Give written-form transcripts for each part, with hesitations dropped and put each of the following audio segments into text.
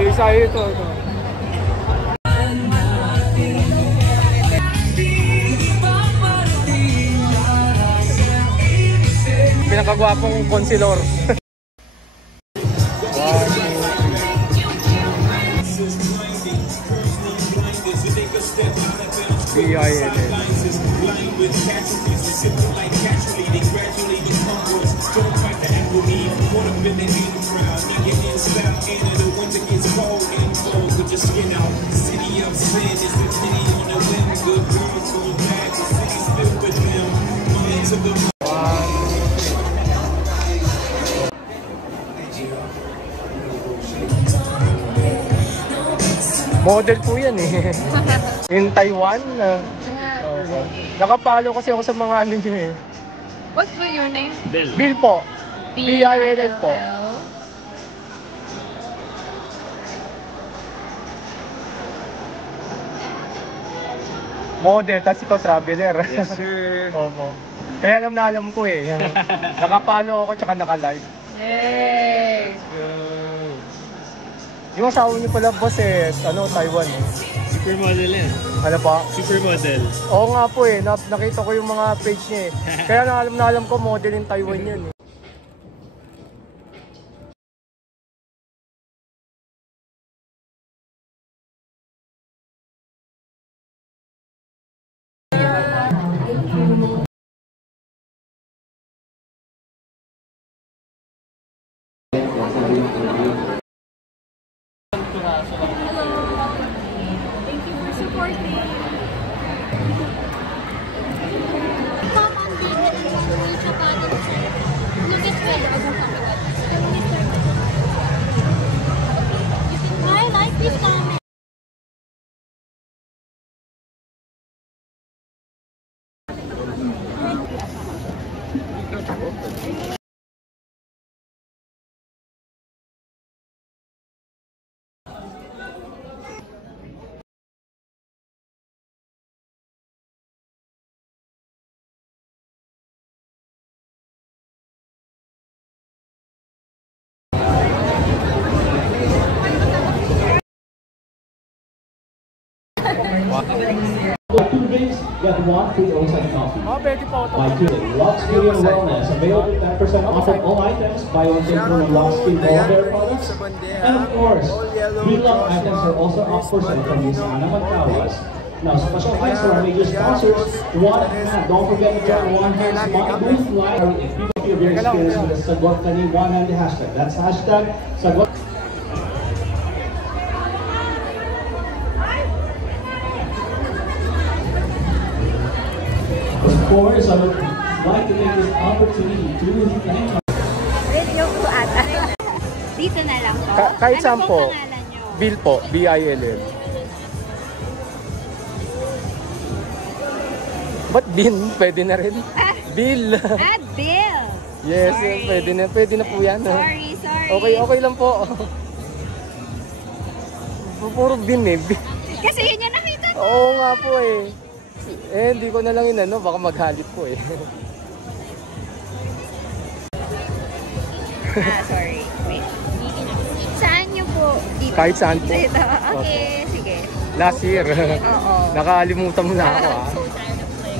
isa ito. Pinakagwapong konsilor. BILL. Model po yan eh. In Taiwan. Nakapalo kasi ako sa mga ano nyo eh. What's your name? Bill po. BILL po. Model, tapos ito traveler. Yes, sir. Opo. Kaya alam ko eh. Nakapalo ako tsaka naka-live. Yay! Yung asawa niyo pala boss eh, ano, Taiwan eh. Supermodel yan. Ano pa? Supermodel. Oo nga po eh, nakita ko yung mga page niya eh. Kaya na alam ko model in Taiwan yun eh. Thank you for supporting. Come on, baby, and reach your body. Look at me. I like this comment. Two drinks, get one free outside coffee. Pwede po ito. By Tuesday, Lux Skin Wellness, available 10% off of all items, buy one take one Lux Skin Wellness products. And of course, Greenlock items are also off for sale from Miss Ana Mancawas. Now, special thanks to our major sponsors, One Hand. Don't forget to join One Hand's My Booth Live. If people feel very experienced with the Sagot Kani One Hand hashtag, that's hashtag Sagot. Of course, I would like to take this opportunity to thank our Radio po ata. Dito na lang po. Kahit saan Ano po. pong pangalan nyo? Bill po, BILL. Ba't Bill? Pwede na rin. Bill. Bill. Yes, Sorry. pwede na po yan. Sorry. Okay lang po. Puro Bill eh. Kasi yun yung nakita ko. Oo nga po eh. Hindi ko na lang inano, baka maghalit po eh. Sorry. Wait. Saan nyo po? Dito? Kahit saan po. Dito. Okay, sige. Last year. Oo. Nakalimutan mo na ako ah.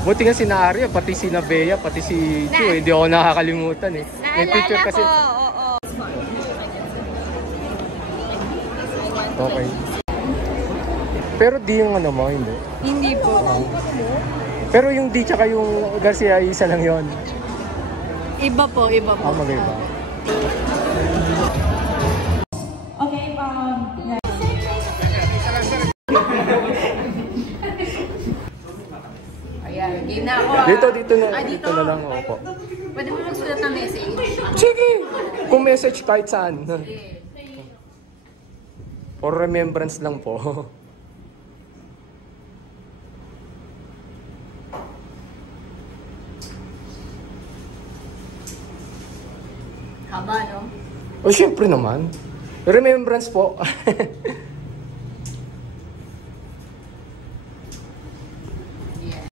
Buti nga si Naria, pati si Nabea, pati si Chu, hindi ako nakakalimutan eh. May picture Naalala kasi. ko, oo. Okay. Pero di yung ano mo, hindi. Hindi po. Pero yung di tsaka yung Garcia, isa lang yon. Iba po. Magaiba. Okay, Ayan, game na ako. Dito na lang ako po. Pwede mo magsulat ng message. Sige! Kung message kahit saan. For remembrance lang po. Haba, no? O syempre naman. Remembrance po.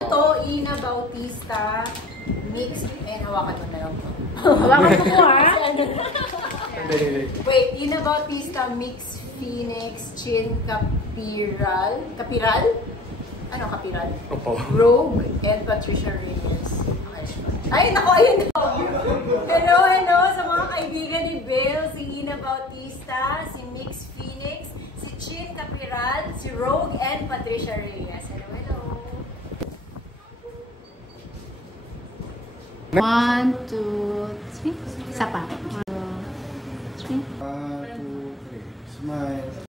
Ito, Ina Bautista, mixed, and hawakan mo na lang po. Hawakan mo po, ha? Wait, Ina Bautista, mixed Phoenix, Chin Capiral. Capiral? Ano, Capiral? Opo. Rogue, and Patricia Reyes. Ay, naku, ayun na. Hello, hello sa mga kaibigan ni Bill, si Ina Bautista, si Mix Phoenix, si Chin Capiral, si Rogue, and Patricia Reyes. Hello, hello. 1, 2, 3. Isa pa. 1, 2, 3. 1, 2, 3. Smile.